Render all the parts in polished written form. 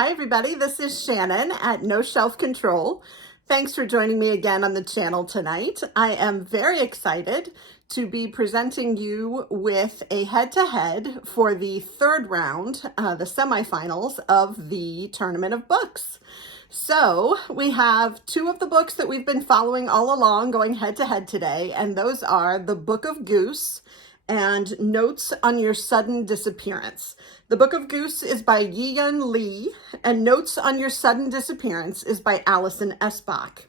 Hi everybody, this is Shannon at No Shelf Control. Thanks for joining me again on the channel tonight. I am very excited to be presenting you with a head-to-head for the third round, the semifinals of the Tournament of Books. So we have two of the books that we've been following all along going head-to-head today, and those are the Book of Goose and Notes on Your Sudden Disappearance. The Book of Goose is by Yi-Yun Lee, and Notes on Your Sudden Disappearance is by Allison Esbach.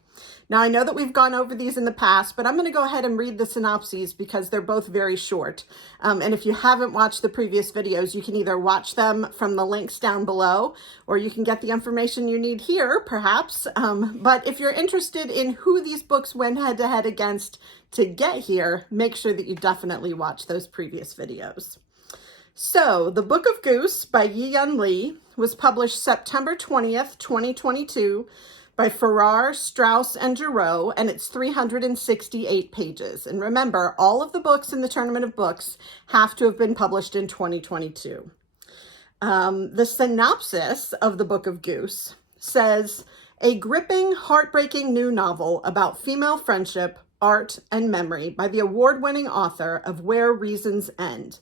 Now, I know that we've gone over these in the past, but I'm going to go ahead and read the synopses because they're both very short. And if you haven't watched the previous videos, you can either watch them from the links down below, or you can get the information you need here, perhaps. But if you're interested in who these books went head-to-head against to get here, make sure that you definitely watch those previous videos. So, The Book of Goose by Yi-Yun Lee was published September 20th, 2022 by Farrar, Straus, and Giroux, and it's 368 pages. And remember, all of the books in the Tournament of Books have to have been published in 2022. The synopsis of The Book of Goose says, a gripping, heartbreaking new novel about female friendship, art, and memory by the award-winning author of Where Reasons End.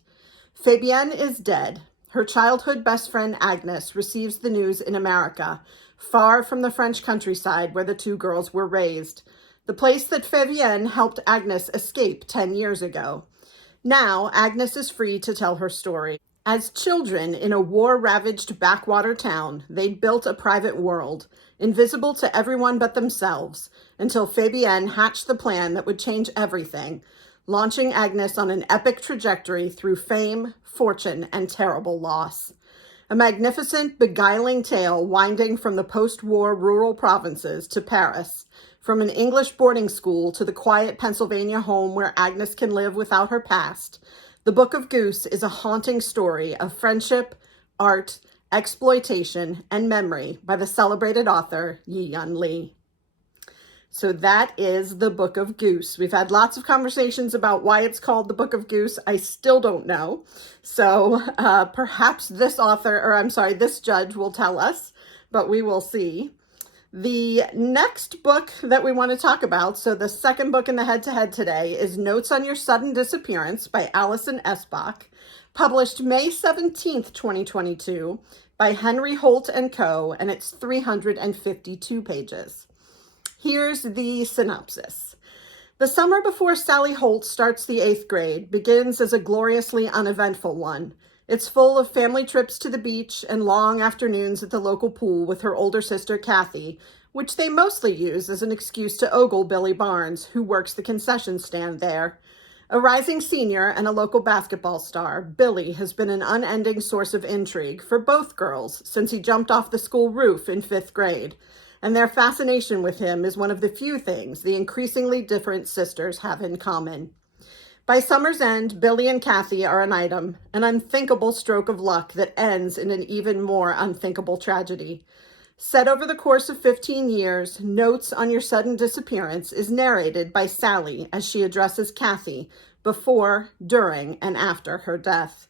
Fabienne is dead. Her childhood best friend Agnes receives the news in America, far from the French countryside where the two girls were raised, the place that Fabienne helped Agnes escape 10 years ago. Now, Agnes is free to tell her story. As children in a war-ravaged backwater town, they'd built a private world, invisible to everyone but themselves, until Fabienne hatched the plan that would change everything, launching Agnes on an epic trajectory through fame, fortune, and terrible loss. A magnificent, beguiling tale winding from the post-war rural provinces to Paris, from an English boarding school to the quiet Pennsylvania home where Agnes can live without her past. The Book of Goose is a haunting story of friendship, art, exploitation, and memory by the celebrated author Yi-Yun Lee. So that is The Book of Goose. We've had lots of conversations about why it's called The Book of Goose. I still don't know. So perhaps this judge will tell us, but we will see. The next book that we want to talk about, so the second book in the head-to-head today, is Notes on Your Sudden Disappearance by Allison Esbach, published May 17th, 2022 by Henry Holt & Co., and it's 352 pages. Here's the synopsis. The summer before Sally Holt starts the 8th grade begins as a gloriously uneventful one. It's full of family trips to the beach and long afternoons at the local pool with her older sister Kathy, which they mostly use as an excuse to ogle Billy Barnes, who works the concession stand there. A rising senior and a local basketball star, Billy has been an unending source of intrigue for both girls since he jumped off the school roof in 5th grade. And their fascination with him is one of the few things the increasingly different sisters have in common. By summer's end, Billy and Kathy are an item, an unthinkable stroke of luck that ends in an even more unthinkable tragedy. Set over the course of 15 years, Notes on Your Sudden Disappearance is narrated by Sally as she addresses Kathy before, during, and after her death.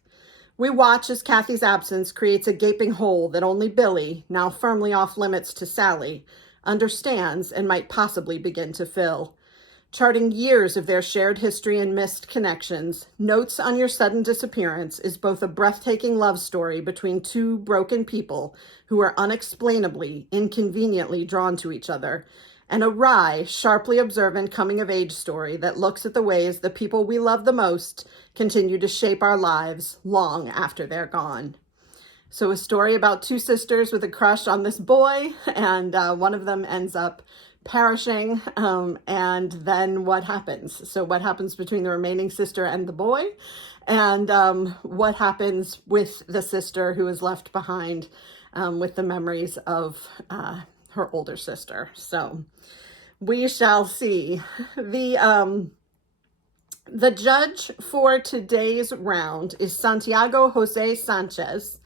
We watch as Kathy's absence creates a gaping hole that only Billy, now firmly off limits to Sally, understands and might possibly begin to fill. Charting years of their shared history and missed connections, Notes on Your Sudden Disappearance is both a breathtaking love story between two broken people who are unexplainably, inconveniently drawn to each other, and a wry, sharply observant coming-of-age story that looks at the ways the people we love the most continue to shape our lives long after they're gone. So a story about two sisters with a crush on this boy, and one of them ends up perishing, and then what happens? So what happens between the remaining sister and the boy, and what happens with the sister who is left behind with the memories of her older sister. So we shall see. The judge for today's round is Santiago José Sanchez,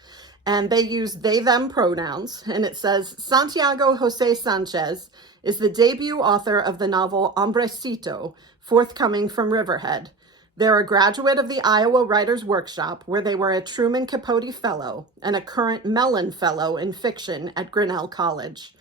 and they use they, them pronouns, and it says, Santiago José Sanchez is the debut author of the novel Hombrecito, forthcoming from Riverhead. They're a graduate of the Iowa Writers' Workshop, where they were a Truman Capote Fellow and a current Mellon Fellow in fiction at Grinnell College.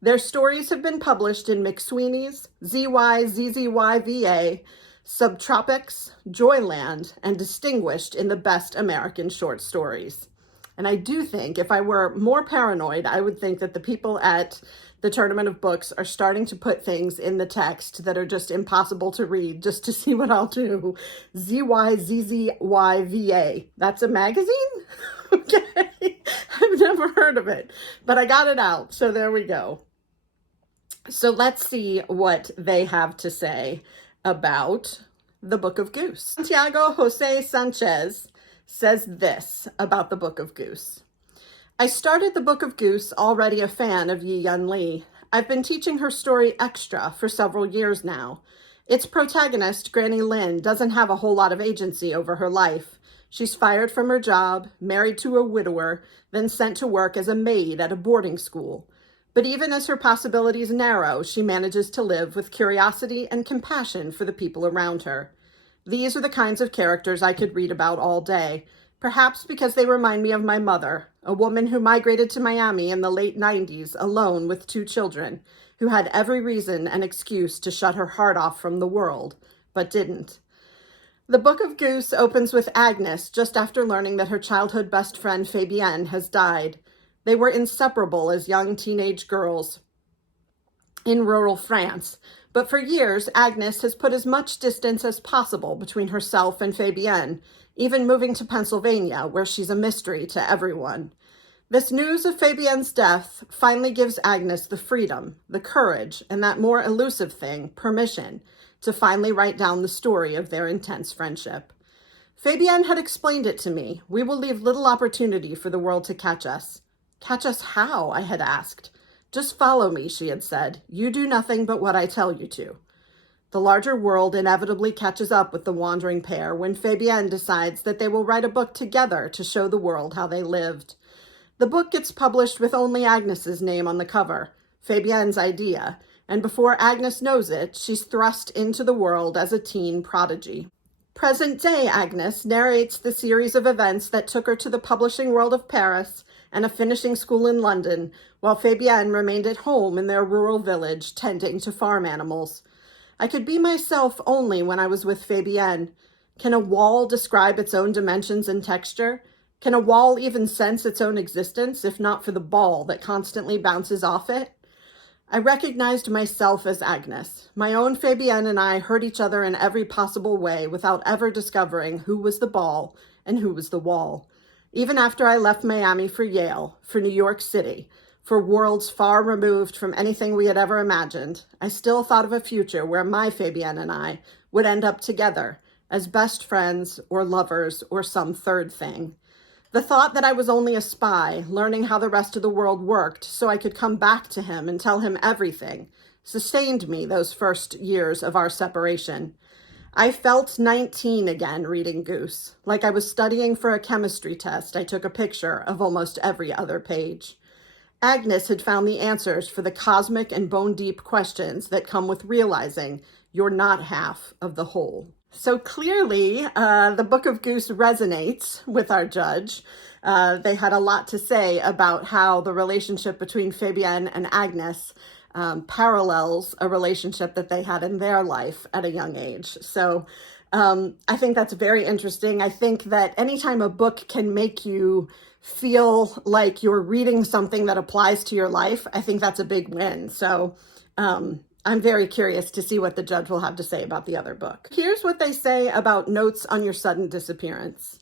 Their stories have been published in McSweeney's, ZYZZYVA, Subtropics, Joyland, and distinguished in the Best American Short Stories. And I do think, if I were more paranoid, I would think that the people at the Tournament of Books are starting to put things in the text that are just impossible to read, just to see what I'll do. ZYZZYVA. That's a magazine? Okay. I've never heard of it, but I got it out, so there we go. So let's see what they have to say about the Book of Goose. Santiago José Sanchez says this about the Book of Goose. I started the Book of Goose already a fan of Yi Yun Lee. I've been teaching her story extra for several years now. Its protagonist, Granny Lynn, doesn't have a whole lot of agency over her life. She's fired from her job, married to a widower, then sent to work as a maid at a boarding school. But even as her possibilities narrow, she manages to live with curiosity and compassion for the people around her. These are the kinds of characters I could read about all day, perhaps because they remind me of my mother, a woman who migrated to Miami in the late 90s alone with 2 children, who had every reason and excuse to shut her heart off from the world, but didn't. The Book of Goose opens with Agnes just after learning that her childhood best friend Fabienne has died. They were inseparable as young teenage girls in rural France, but for years, Agnes has put as much distance as possible between herself and Fabienne, even moving to Pennsylvania, where she's a mystery to everyone. This news of Fabienne's death finally gives Agnes the freedom, the courage, and that more elusive thing, permission, to finally write down the story of their intense friendship. Fabienne had explained it to me. We will leave little opportunity for the world to catch us. Catch us how? I had asked. Just follow me, she had said. You do nothing but what I tell you to. The larger world inevitably catches up with the wandering pair when Fabienne decides that they will write a book together to show the world how they lived. The book gets published with only Agnes's name on the cover, Fabienne's idea, and before Agnes knows it, she's thrust into the world as a teen prodigy. Present-day Agnes narrates the series of events that took her to the publishing world of Paris and a finishing school in London, while Fabienne remained at home in their rural village tending to farm animals. I could be myself only when I was with Fabienne. Can a wall describe its own dimensions and texture? Can a wall even sense its own existence, if not for the ball that constantly bounces off it? I recognized myself as Agnes. My own Fabienne and I hurt each other in every possible way without ever discovering who was the ball and who was the wall. Even after I left Miami for Yale, for New York City, for worlds far removed from anything we had ever imagined, I still thought of a future where my Fabienne and I would end up together as best friends or lovers or some third thing. The thought that I was only a spy, learning how the rest of the world worked so I could come back to him and tell him everything, sustained me those first years of our separation. I felt 19 again reading Goose. Like I was studying for a chemistry test, I took a picture of almost every other page. Agnes had found the answers for the cosmic and bone-deep questions that come with realizing you're not half of the whole. So clearly, the Book of Goose resonates with our judge. They had a lot to say about how the relationship between Fabienne and Agnes parallels a relationship that they had in their life at a young age. So I think that's very interesting. I think that anytime a book can make you feel like you're reading something that applies to your life, I think that's a big win. So I'm very curious to see what the judge will have to say about the other book. Here's what they say about Notes on Your Sudden Disappearance.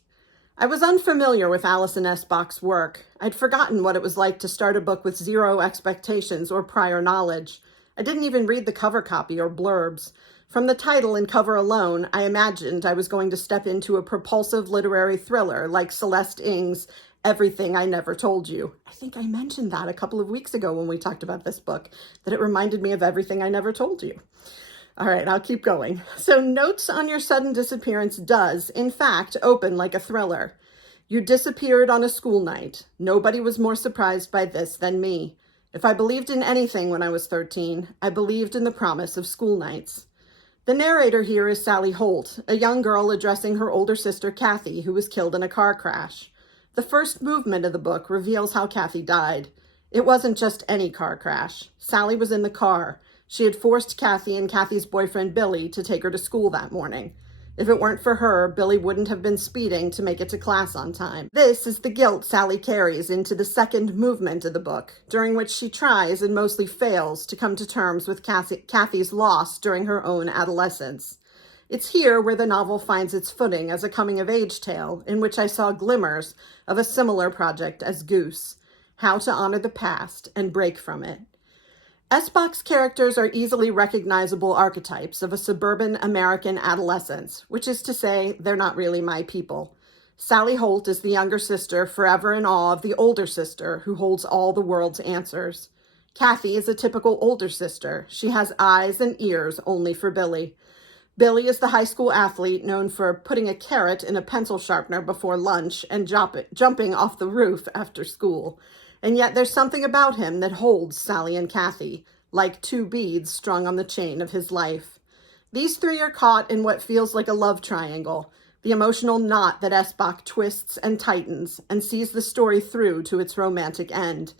I was unfamiliar with Alison S. Bach's work. I'd forgotten what it was like to start a book with zero expectations or prior knowledge. I didn't even read the cover copy or blurbs. From the title and cover alone, I imagined I was going to step into a propulsive literary thriller like Celeste Ng's Everything I Never Told You. I think I mentioned that a couple of weeks ago when we talked about this book, that it reminded me of Everything I Never Told You. All right, I'll keep going. So Notes on Your Sudden Disappearance does, in fact, open like a thriller. You disappeared on a school night. Nobody was more surprised by this than me. If I believed in anything when I was 13, I believed in the promise of school nights. The narrator here is Sally Holt, a young girl addressing her older sister Kathy, who was killed in a car crash. The first movement of the book reveals how Kathy died. It wasn't just any car crash. Sally was in the car. She had forced Kathy and Kathy's boyfriend Billy to take her to school that morning. If it weren't for her, Billy wouldn't have been speeding to make it to class on time. This is the guilt Sally carries into the second movement of the book, during which she tries and mostly fails to come to terms with Kathy's loss during her own adolescence. It's here where the novel finds its footing as a coming-of-age tale, in which I saw glimmers of a similar project as Goose, how to honor the past and break from it. S-Box characters are easily recognizable archetypes of a suburban American adolescence, which is to say, they're not really my people. Sally Holt is the younger sister, forever in awe of the older sister, who holds all the world's answers. Kathy is a typical older sister. She has eyes and ears only for Billy. Billy is the high school athlete known for putting a carrot in a pencil sharpener before lunch and jumping off the roof after school. And yet there's something about him that holds Sally and Kathy, like two beads strung on the chain of his life. These three are caught in what feels like a love triangle, the emotional knot that Esbach twists and tightens and sees the story through to its romantic end.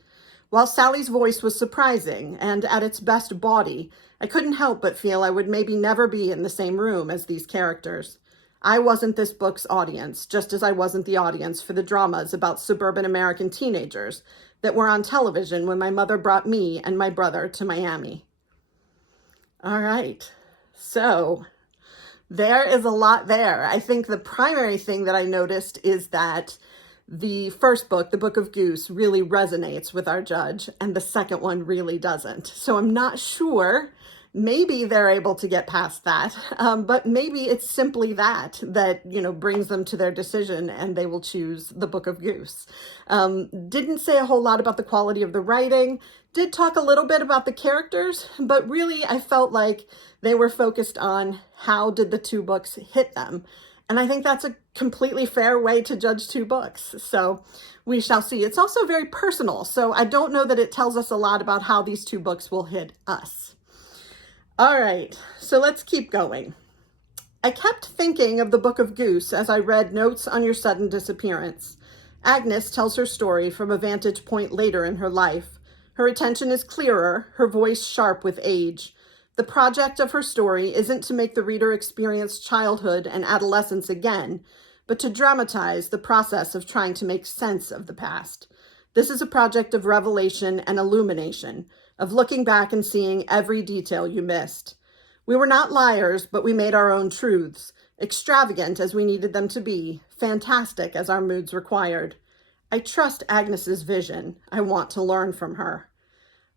While Sally's voice was surprising and at its best bawdy, I couldn't help but feel I would maybe never be in the same room as these characters. I wasn't this book's audience, just as I wasn't the audience for the dramas about suburban American teenagers that were on television when my mother brought me and my brother to Miami. All right, so there is a lot there. I think the primary thing that I noticed is that the first book, the Book of Goose, really resonates with our judge, and the second one really doesn't. So I'm not sure. Maybe they're able to get past that, but maybe it's simply that brings them to their decision and they will choose the Book of Goose. Didn't say a whole lot about the quality of the writing, did talk a little bit about the characters, but really I felt like they were focused on how did the two books hit them. And I think that's a completely fair way to judge two books. So we shall see. It's also very personal, so I don't know that it tells us a lot about how these two books will hit us. All right, so let's keep going. I kept thinking of the Book of Goose as I read Notes on Your Sudden Disappearance. Agnes tells her story from a vantage point later in her life. Her attention is clearer, her voice sharp with age. The project of her story isn't to make the reader experience childhood and adolescence again, but to dramatize the process of trying to make sense of the past. This is a project of revelation and illumination, of looking back and seeing every detail you missed. We were not liars, but we made our own truths, extravagant as we needed them to be, fantastic as our moods required. I trust Agnes's vision. I want to learn from her.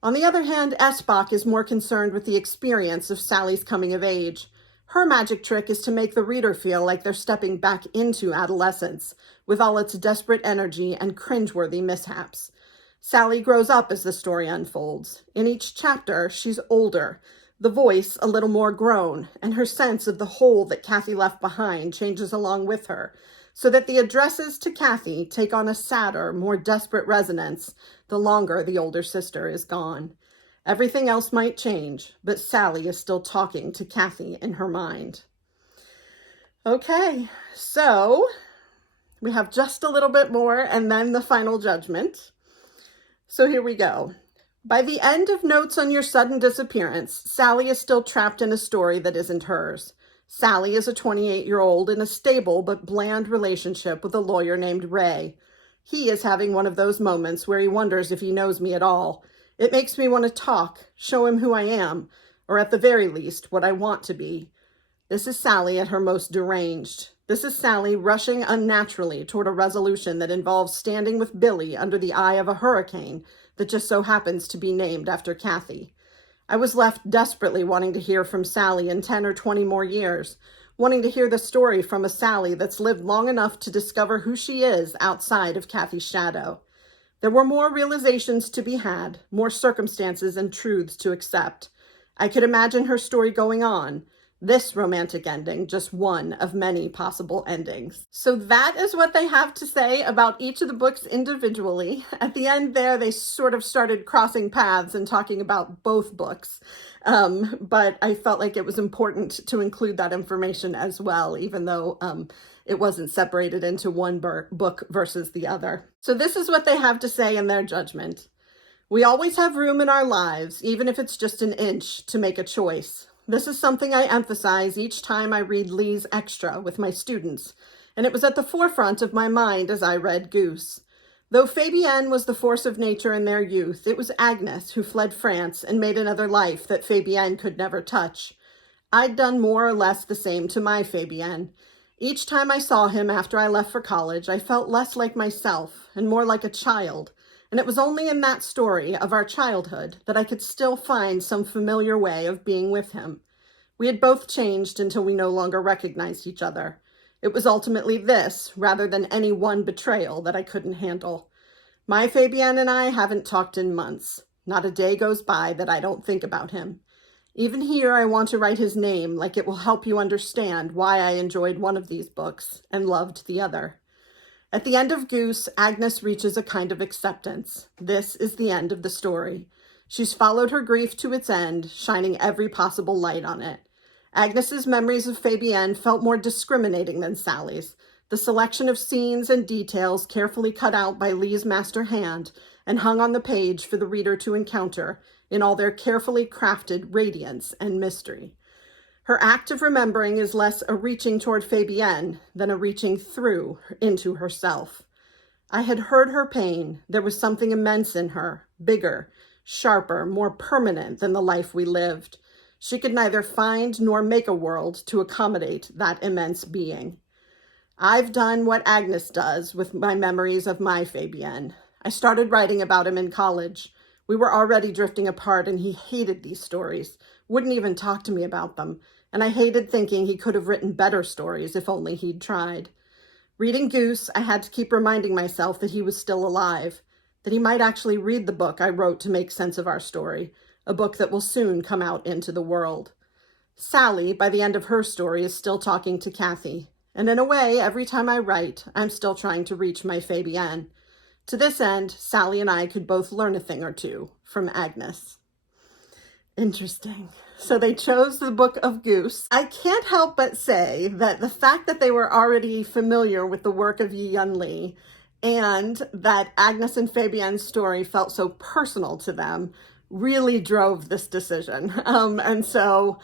On the other hand, Esbach is more concerned with the experience of Sally's coming of age. Her magic trick is to make the reader feel like they're stepping back into adolescence, with all its desperate energy and cringeworthy mishaps. Sally grows up as the story unfolds. In each chapter, she's older, the voice a little more grown, and her sense of the hole that Kathy left behind changes along with her, so that the addresses to Kathy take on a sadder, more desperate resonance the longer the older sister is gone. Everything else might change, but Sally is still talking to Kathy in her mind. Okay, so we have just a little bit more and then the final judgment. So here we go. By the end of Notes on Your Sudden Disappearance, Sally is still trapped in a story that isn't hers. Sally is a 28-year-old in a stable but bland relationship with a lawyer named Ray. He is having one of those moments where he wonders if he knows me at all. It makes me want to talk, show him who I am, or at the very least, what I want to be. This is Sally at her most deranged. This is Sally rushing unnaturally toward a resolution that involves standing with Billy under the eye of a hurricane that just so happens to be named after Kathy. I was left desperately wanting to hear from Sally in 10 or 20 more years, wanting to hear the story from a Sally that's lived long enough to discover who she is outside of Kathy's shadow. There were more realizations to be had, more circumstances and truths to accept. I could imagine her story going on, This romantic ending, just one of many possible endings. So that is what they have to say about each of the books individually. At the end there, they sort of started crossing paths and talking about both books. But I felt like it was important to include that information as well, even though it wasn't separated into one book versus the other. So this is what they have to say in their judgment. We always have room in our lives, even if it's just an inch, to make a choice. This is something I emphasize each time I read Lee's Extra with my students, and it was at the forefront of my mind as I read Goose. Though Fabienne was the force of nature in their youth, it was Agnes who fled France and made another life that Fabienne could never touch. I'd done more or less the same to my Fabienne. Each time I saw him after I left for college, I felt less like myself and more like a child. And it was only in that story of our childhood that I could still find some familiar way of being with him. We had both changed until we no longer recognized each other. It was ultimately this, rather than any one betrayal, that I couldn't handle. My Fabienne and I haven't talked in months. Not a day goes by that I don't think about him. Even here, I want to write his name like it will help you understand why I enjoyed one of these books and loved the other. At the end of Goose, Agnes reaches a kind of acceptance. This is the end of the story. She's followed her grief to its end, shining every possible light on it. Agnes's memories of Fabienne felt more discriminating than Sally's. The selection of scenes and details carefully cut out by Lee's master hand and hung on the page for the reader to encounter in all their carefully crafted radiance and mystery. Her act of remembering is less a reaching toward Fabienne than a reaching through into herself. I had heard her pain. There was something immense in her, bigger, sharper, more permanent than the life we lived. She could neither find nor make a world to accommodate that immense being. I've done what Agnes does with my memories of my Fabienne. I started writing about him in college. We were already drifting apart, and he hated these stories, wouldn't even talk to me about them, and I hated thinking he could have written better stories if only he'd tried. Reading Goose, I had to keep reminding myself that he was still alive, that he might actually read the book I wrote to make sense of our story, a book that will soon come out into the world. Sally, by the end of her story, is still talking to Kathy, and in a way, every time I write, I'm still trying to reach my Fabienne. To this end, Sally and I could both learn a thing or two from Agnes. Interesting. So they chose the Book of Goose. I can't help but say that the fact that they were already familiar with the work of Yi Yun Lee and that Agnes and Fabienne's story felt so personal to them really drove this decision. And so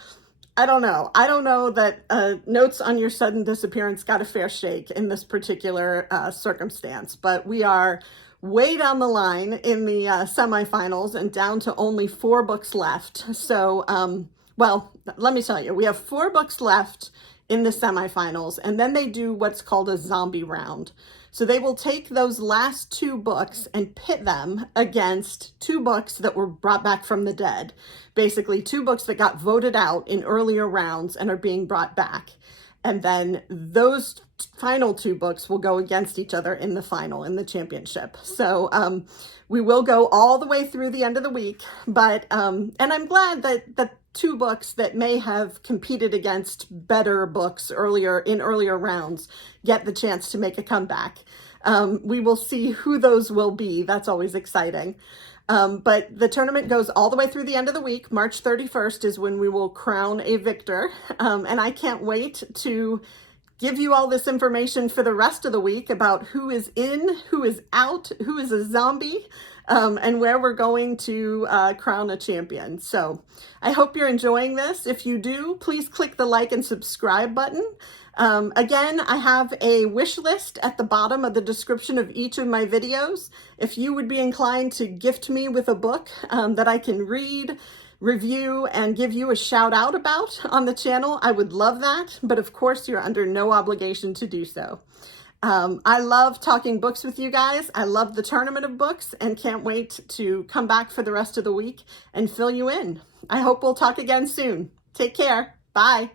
I don't know. I don't know that Notes on Your Sudden Disappearance got a fair shake in this particular circumstance, but we are way down the line in the semifinals and down to only 4 books left. So, well, let me tell you, we have 4 books left in the semifinals, and then they do what's called a zombie round. So they will take those last 2 books and pit them against 2 books that were brought back from the dead. Basically, 2 books that got voted out in earlier rounds and are being brought back. And then those final 2 books will go against each other in the final, in the championship. So we will go all the way through the end of the week. But, and I'm glad that the 2 books that may have competed against better books in earlier rounds get the chance to make a comeback. We will see who those will be. That's always exciting. But the tournament goes all the way through the end of the week. March 31st is when we will crown a victor. And I can't wait to give you all this information for the rest of the week about who is in, who is out, who is a zombie, and where we're going to crown a champion. So I hope you're enjoying this. If you do, please click the like and subscribe button. Again, I have a wish list at the bottom of the description of each of my videos. If you would be inclined to gift me with a book that I can read, review, and give you a shout out about on the channel, I would love that. But of course, you're under no obligation to do so. I love talking books with you guys. I love the tournament of books and can't wait to come back for the rest of the week and fill you in. I hope we'll talk again soon. Take care. Bye.